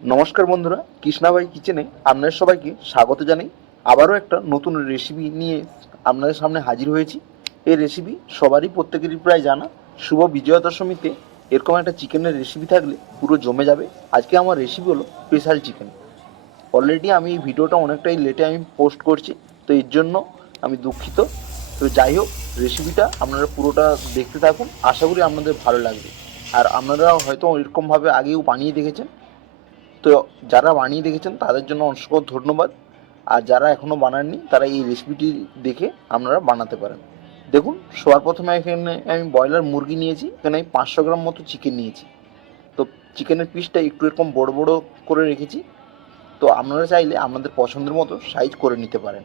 নমস্কার বন্ধুরা, কৃষ্ণাবাই কিচেনে আপনাদের সবাইকে স্বাগত জানাই। আবারও একটা নতুন রেসিপি নিয়ে আপনাদের সামনে হাজির হয়েছি। এই রেসিপি সবারই প্রত্যেকেরই প্রায় জানা। শুভ বিজয়া দশমীতে এরকম একটা চিকেনের রেসিপি থাকলে পুরো জমে যাবে। আজকে আমার রেসিপি হলো স্পেশাল চিকেন। অলরেডি আমি এই ভিডিওটা অনেকটাই লেটে আমি পোস্ট করছি, তো এর জন্য আমি দুঃখিত। তো যাই হোক, রেসিপিটা আপনারা পুরোটা দেখতে থাকুন, আশা করি আপনাদের ভালো লাগবে। আর আপনারা হয়তো এরকমভাবে আগেও বানিয়ে দেখেছেন, তো যারা বানিয়ে দেখেছেন তাদের জন্য অসংখ্য ধন্যবাদ। আর যারা এখনও বানাননি তারা এই রেসিপিটি দেখে আপনারা বানাতে পারেন। দেখুন, সবার প্রথমে এখানে আমি ব্রয়লার মুরগি নিয়েছি। এখানে আমি 500 গ্রাম মতো চিকেন নিয়েছি। তো চিকেনের পিসটা একটু এরকম বড় বড় করে রেখেছি। তো আপনারা চাইলে আপনাদের পছন্দের মতো সাইজ করে নিতে পারেন।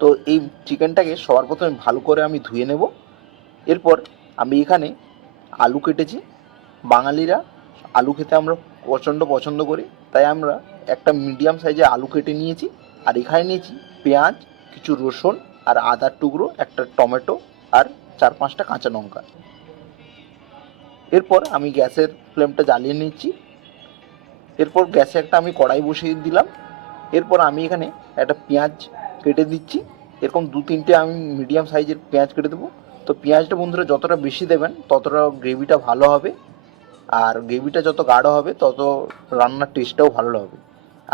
তো এই চিকেনটাকে সবার প্রথমে ভালো করে আমি ধুয়ে নেব। এরপর আমি এখানে আলু কেটেছি। বাঙালিরা আলু খেতে আমরা প্রচণ্ড পছন্দ করি, তাই আমরা একটা মিডিয়াম সাইজে আলু কেটে নিয়েছি। আর এখানে নিয়েছি পেঁয়াজ, কিছু রসুন আর আদার টুকরো, একটা টমেটো আর 4-5টা কাঁচা লঙ্কা। এরপর আমি গ্যাসের ফ্লেমটা জ্বালিয়ে নিচ্ছি। এরপর গ্যাসে একটা আমি কড়াই বসিয়ে দিলাম। এরপর আমি এখানে একটা পেঁয়াজ কেটে দিচ্ছি। এরকম 2-3টে আমি মিডিয়াম সাইজের পেঁয়াজ কেটে দেবো। তো পেঁয়াজটা বন্ধুরা যতটা বেশি দেবেন ততটা গ্রেভিটা ভালো হবে। আর গ্রেভিটা যত গাঢ় হবে তত রান্নার টেস্টটাও ভালো হবে।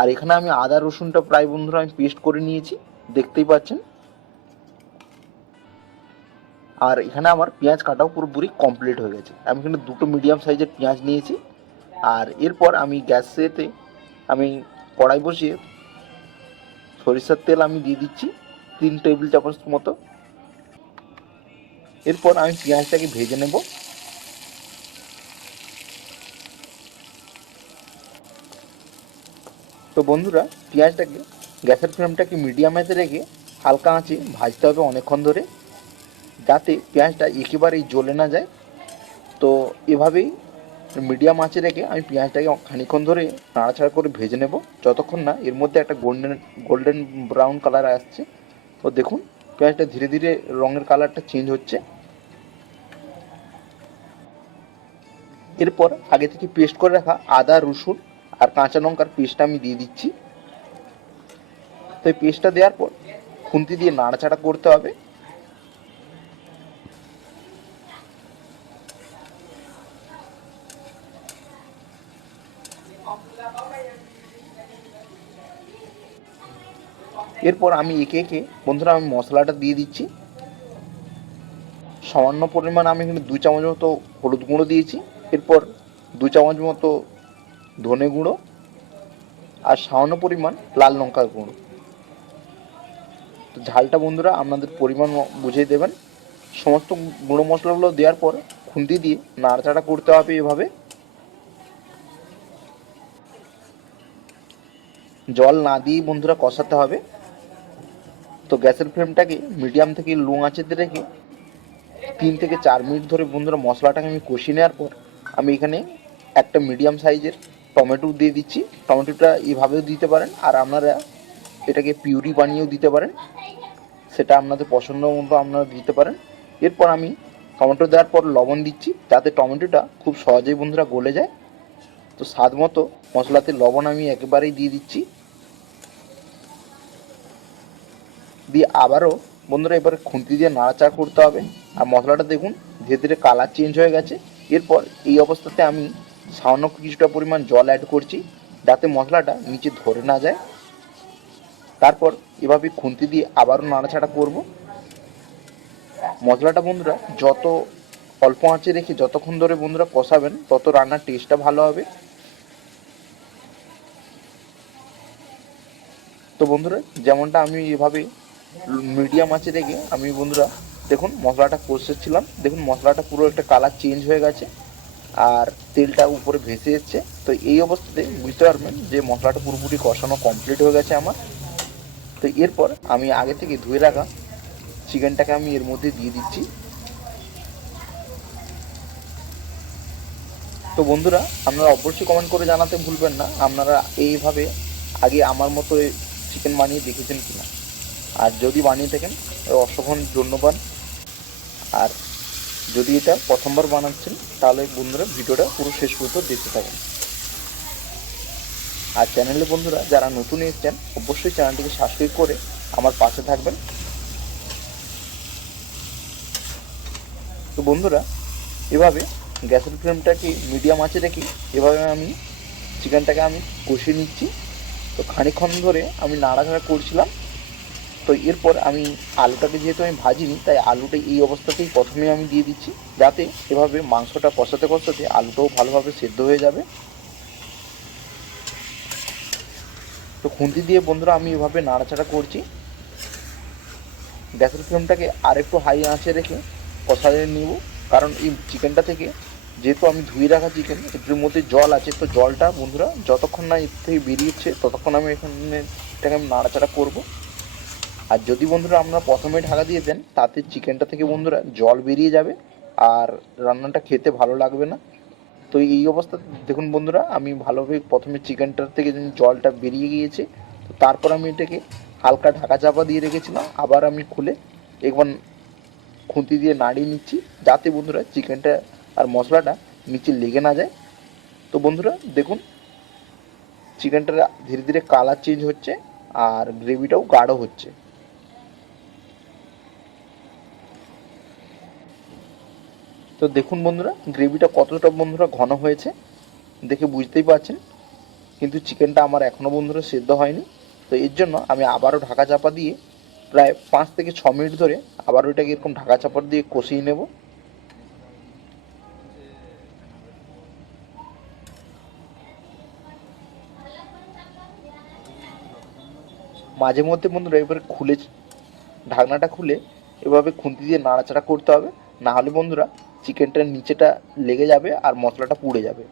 আর এখানে আমি আদা রসুনটা প্রায় বন্ধুরা আমি পেস্ট করে নিয়েছি, দেখতেই পাচ্ছেন। আর এখানে আমার পেঁয়াজ কাটাও পুরোপুরি কমপ্লিট হয়ে গেছে। আমি এখানে 2টো মিডিয়াম সাইজের পেঁয়াজ নিয়েছি। আর এরপর আমি গ্যাসেতে আমি কড়াই বসিয়ে সরিষার তেল আমি দিয়ে দিচ্ছি 3 টেবিল চামচ মতো। এরপর আমি পেঁয়াজটাকে ভেজে নেব। তো বন্ধুরা, পেঁয়াজটাকে গ্যাসের ফ্লেমটাকে মিডিয়ামেতে রেখে হালকা আঁচে ভাজতে হবে অনেকক্ষণ ধরে, যাতে পেঁয়াজটা একেবারেই জ্বলে না যায়। তো এভাবেই মিডিয়াম আঁচে রেখে আমি পেঁয়াজটাকে খানিকক্ষণ ধরে নাড়াচাড়া করে ভেজে নেব, যতক্ষণ না এর মধ্যে একটা গোল্ডেন ব্রাউন কালার আসছে। তো দেখুন, পেঁয়াজটা ধীরে ধীরে রঙের কালারটা চেঞ্জ হচ্ছে। এরপর আগে থেকে পেস্ট করে রাখা আদা রসুন আর কাঁচা লঙ্কার পেস্টটা আমি দিয়ে দিচ্ছি। তো এই পেস্টটা দেওয়ার পর খুন্তি দিয়ে নাড়াচাড়া করতে হবে। এরপর আমি একে একে বন্ধুরা আমি মশলাটা দিয়ে দিচ্ছি। সামান্য পরিমাণ আমি এখানে 2 চামচ মতো হলুদ গুঁড়ো দিয়েছি। এরপর 2 চামচ মতো ধনে গুঁড়ো আর সামান্য পরিমাণ লাল লঙ্কার গুঁড়ো। তো ঝালটা বন্ধুরা আপনাদের পরিমাণ বুঝে দেবেন। সমস্ত গুঁড়ো মশলাগুলো দেওয়ার পর খুন্তি দিয়ে নাড়াচাড়া করতে হবে এভাবে। জল না দিয়েই বন্ধুরা কষাতে হবে। তো গ্যাসের ফ্লেমটাকে মিডিয়াম থেকে লো আঁচেতে রেখে 3 থেকে 4 মিনিট ধরে বন্ধুরা মশলাটাকে আমি কষিয়ে নেওয়ার পর আমি এখানে একটা মিডিয়াম সাইজের টমেটো দিয়ে দিচ্ছি। টমেটোটা এভাবেও দিতে পারেন, আর আপনারা এটাকে পিউরি বানিয়েও দিতে পারেন, সেটা আপনাদের পছন্দ মতো আপনারা দিতে পারেন। এরপর আমি টমেটো দেওয়ার পর লবণ দিচ্ছি, যাতে টমেটোটা খুব সহজেই বন্ধুরা গলে যায়। তো স্বাদ মতো মশলাতে লবণ আমি একেবারেই দিয়ে দিচ্ছি। দিয়ে আবারও বন্ধুরা এবার খুন্তি দিয়ে নাড়াচাড়া করতে হবে। আর মশলাটা দেখুন ধীরে ধীরে কালার চেঞ্জ হয়ে গেছে। এরপর এই অবস্থাতে আমি সামান্য কিছুটা পরিমাণ জল অ্যাড করছি, যাতে মশলাটা নিচে ধরে না যায়। তারপর এভাবে খুন্তি দিয়ে আবারও নাড়াচাড়া করব। মশলাটা বন্ধুরা যত অল্প আঁচে রেখে যতক্ষণ ধরে বন্ধুরা কষাবেন, তত রান্নার টেস্টটা ভালো হবে। তো বন্ধুরা, যেমনটা আমি এভাবে মিডিয়াম আঁচে রেখে আমি বন্ধুরা দেখুন মশলাটা কষেছিলাম। দেখুন মশলাটা পুরো একটা কালার চেঞ্জ হয়ে গেছে আর তেলটা উপরে ভেসে যাচ্ছে। তো এই অবস্থাতে বুঝতে পারবেন যে মশলাটা পুরোপুরি কষানো কমপ্লিট হয়ে গেছে আমার। তো এরপর আমি আগে থেকে ধুয়ে রাখা চিকেনটাকে আমি এর মধ্যে দিয়ে দিচ্ছি। তো বন্ধুরা, আপনারা অবশ্যই কমেন্ট করে জানাতে ভুলবেন না আপনারা এইভাবে আগে আমার মতো চিকেন বানিয়ে দেখেছেন কিনা। আর যদি বানিয়ে থাকেন অসংখ্য ধন্যবাদ। আর যদি এটা প্রথমবার বানাচ্ছেন তাহলে বন্ধুরা ভিডিওটা পুরো শেষ পর্যন্ত দেখতে থাকুন। আর চ্যানেলে বন্ধুরা যারা নতুন এসেছেন অবশ্যই চ্যানেলটিকে সাবস্ক্রাইব করে আমার পাশে থাকবেন। তো বন্ধুরা এভাবে গ্যাসের ফ্লেমটাকে মিডিয়াম আঁচে রেখে এভাবে আমি চিকেনটাকে আমি কষিয়ে নিচ্ছি। তো খানিকক্ষণ ধরে আমি নাড়াচাড়া করছিলাম। তো এরপর আমি আলুটাকে যেহেতু আমি ভাজিনি তাই আলুটা এই অবস্থাতেই প্রথমে আমি দিয়ে দিচ্ছি, যাতে এভাবে মাংসটা কষাতে কষাতে আলুটাও ভালোভাবে সেদ্ধ হয়ে যাবে। তো খুন্তি দিয়ে বন্ধুরা আমি এভাবে নাড়াচাড়া করছি। গ্যাসের ফ্লেমটাকে আরেকটু হাই আঁচে রেখে কষাতে নেব, কারণ এই চিকেনটা থেকে যেহেতু আমি ধুয়ে রাখা চিকেন এর মধ্যে জল আছে, তো জলটা বন্ধুরা যতক্ষণ না এর থেকে বেরিয়েছে ততক্ষণ আমি এটাকে আমি নাড়াচাড়া করব। আর যদি বন্ধুরা আপনারা প্রথমে ঢাকা দিয়ে দেন তাতে চিকেনটা থেকে বন্ধুরা জল বেরিয়ে যাবে আর রান্নাটা খেতে ভালো লাগবে না। তো এই অবস্থা দেখুন বন্ধুরা আমি ভালোভাবে প্রথমে চিকেনটার থেকে জলটা বেরিয়ে গিয়েছে, তো তারপর আমি এটাকে হালকা ঢাকা চাপা দিয়ে রেখেছিলাম। আবার আমি খুলে একবার খুন্তি দিয়ে নাড়িয়ে নিচ্ছি, যাতে বন্ধুরা চিকেনটা আর মশলাটা নিচে লেগে না যায়। তো বন্ধুরা দেখুন চিকেনটার ধীরে ধীরে কালার চেঞ্জ হচ্ছে আর গ্রেভিটাও গাঢ় হচ্ছে। তো দেখুন বন্ধুরা গ্রেভিটা কতটা বন্ধুরা ঘন হয়েছে দেখে বুঝতেই পারছেন, কিন্তু চিকেনটা আমার এখনও বন্ধুরা সেদ্ধ হয়নি। তো এর জন্য আমি আবারও ঢাকা চাপা দিয়ে প্রায় 5 থেকে 6 মিনিট ধরে আবার ওইটাকে এরকম ঢাকা চাপা দিয়ে কষিয়ে নেব। মাঝে মধ্যে বন্ধুরা এবারে খুলে ঢাকনাটা খুলে এভাবে খুন্তি দিয়ে নাড়াচাড়া করতে হবে, না হলে বন্ধুরা চিকেনটার নিচেটা লেগে যাবে আর মশলাটা পুড়ে যাবে।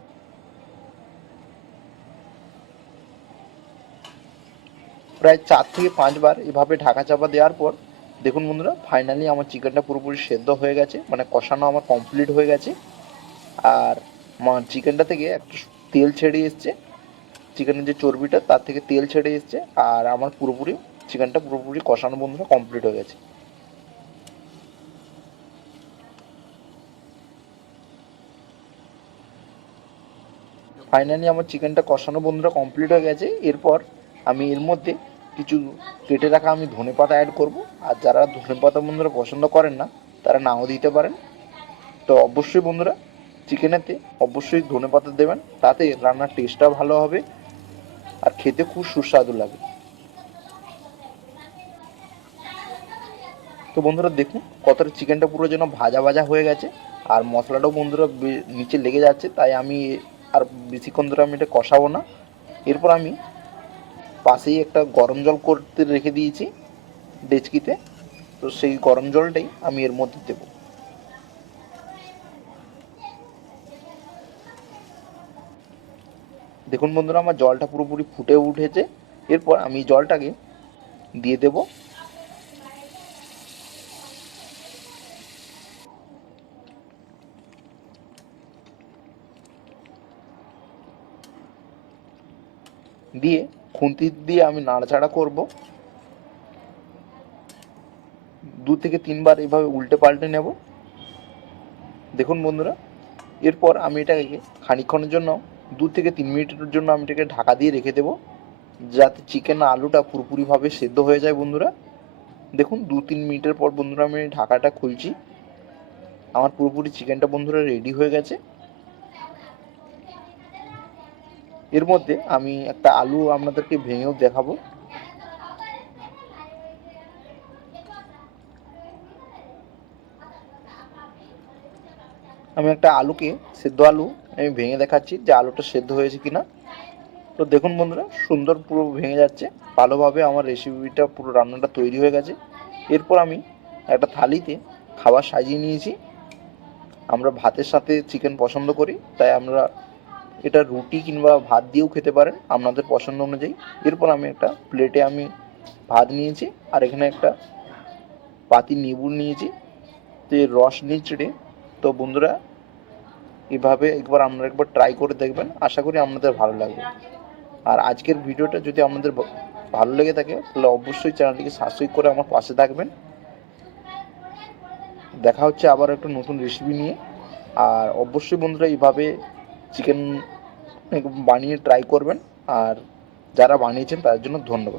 প্রায় 4 থেকে 5 বার এভাবে ঢাকা চাপা দেওয়ার পর দেখুন বন্ধুরা ফাইনালি আমার চিকেনটা পুরোপুরি সেদ্ধ হয়ে গেছে, মানে কষানো আমার কমপ্লিট হয়ে গেছে। আর চিকেনটা থেকে একটু তেল ছেড়ে এসছে, চিকেনের যে চর্বিটা তার থেকে তেল ছেড়ে এসছে আর আমার পুরোপুরি চিকেনটা পুরোপুরি কষানো বন্ধুরা কমপ্লিট হয়ে গেছে। ফাইনালি আমার চিকেনটা কষানো বন্ধুরা কমপ্লিট হয়ে গেছে। এরপর আমি এর মধ্যে কিছু কেটে রাখা আমি ধনেপাতা অ্যাড করব, আর যারা ধনেপাতা বন্ধুরা পছন্দ করেন না তারা নাও দিতে পারেন। তো অবশ্যই বন্ধুরা চিকেনেতে অবশ্যই ধনেপাতা দেবেন, তাতে রান্নার টেস্টটা ভালো হবে আর খেতে খুব সুস্বাদু লাগে। তো বন্ধুরা দেখুন কতটা চিকেনটা পুরো যেন ভাজা ভাজা হয়ে গেছে আর মশলাটাও বন্ধুরা নিচে লেগে যাচ্ছে, তাই আমি আর বেশিক্ষণ ধরে আমি এটা কষাবো না। এরপর আমি পাশেই একটা গরম জল করতে রেখে দিয়েছি ডেচকিতে, তো সেই গরম জলটাই আমি এর মধ্যে দেবো। দেখুন বন্ধুরা আমার জলটা পুরোপুরি ফুটে উঠেছে। এরপর আমি জলটাকে দিয়ে দেব। দিয়ে খুন্তি দিয়ে আমি নাড়াচাড়া করব 2 থেকে 3 বার এভাবে উল্টে পাল্টে নেব। দেখুন বন্ধুরা এরপর আমি এটাকে খানিকক্ষণের জন্য 2 থেকে 3 মিনিটের জন্য আমি এটাকে ঢাকা দিয়ে রেখে দেবো, যাতে চিকেন আলুটা পুরোপুরিভাবে সেদ্ধ হয়ে যায় বন্ধুরা। দেখুন 2-3 মিনিটের পর বন্ধুরা আমি ঢাকাটা খুলছি, আমার পুরোপুরি চিকেনটা বন্ধুরা রেডি হয়ে গেছে। এর মধ্যে আমি একটা আলু আপনাদেরকে ভেঙেও দেখাবো। আমি একটা আলুকে সেদ্ধ আলু আমি ভেঙে দেখাচ্ছি যে আলুটা সেদ্ধ হয়েছে কিনা। তো দেখুন বন্ধুরা সুন্দর পুরো ভেঙে যাচ্ছে, ভালোভাবে আমার রেসিপিটা পুরো রান্নাটা তৈরি হয়ে গেছে। এরপর আমি একটা থালিতে খাবার সাজিয়ে নিয়েছি। আমরা ভাতের সাথে চিকেন পছন্দ করি, তাই আমরা এটা রুটি কিংবা ভাত দিয়েও খেতে পারেন আপনাদের পছন্দ অনুযায়ী। এরপর আমি একটা প্লেটে আমি ভাত নিয়েছি আর এখানে একটা পাতি লেবু নিয়েছি, তো এর রস নিচড়ে। তো বন্ধুরা এভাবে আপনারা একবার ট্রাই করে দেখবেন, আশা করি আপনাদের ভালো লাগবে। আর আজকের ভিডিওটা যদি আপনাদের ভালো লেগে থাকে তাহলে অবশ্যই চ্যানেলটিকে সাবস্ক্রাইব করে আমার পাশে থাকবেন। দেখা হচ্ছে আবার একটা নতুন রেসিপি নিয়ে। আর অবশ্যই বন্ধুরা এইভাবে চিকেন বানিয়ে ট্রাই করবেন, আর যারা বানিয়েছেন তাদের জন্য ধন্যবাদ।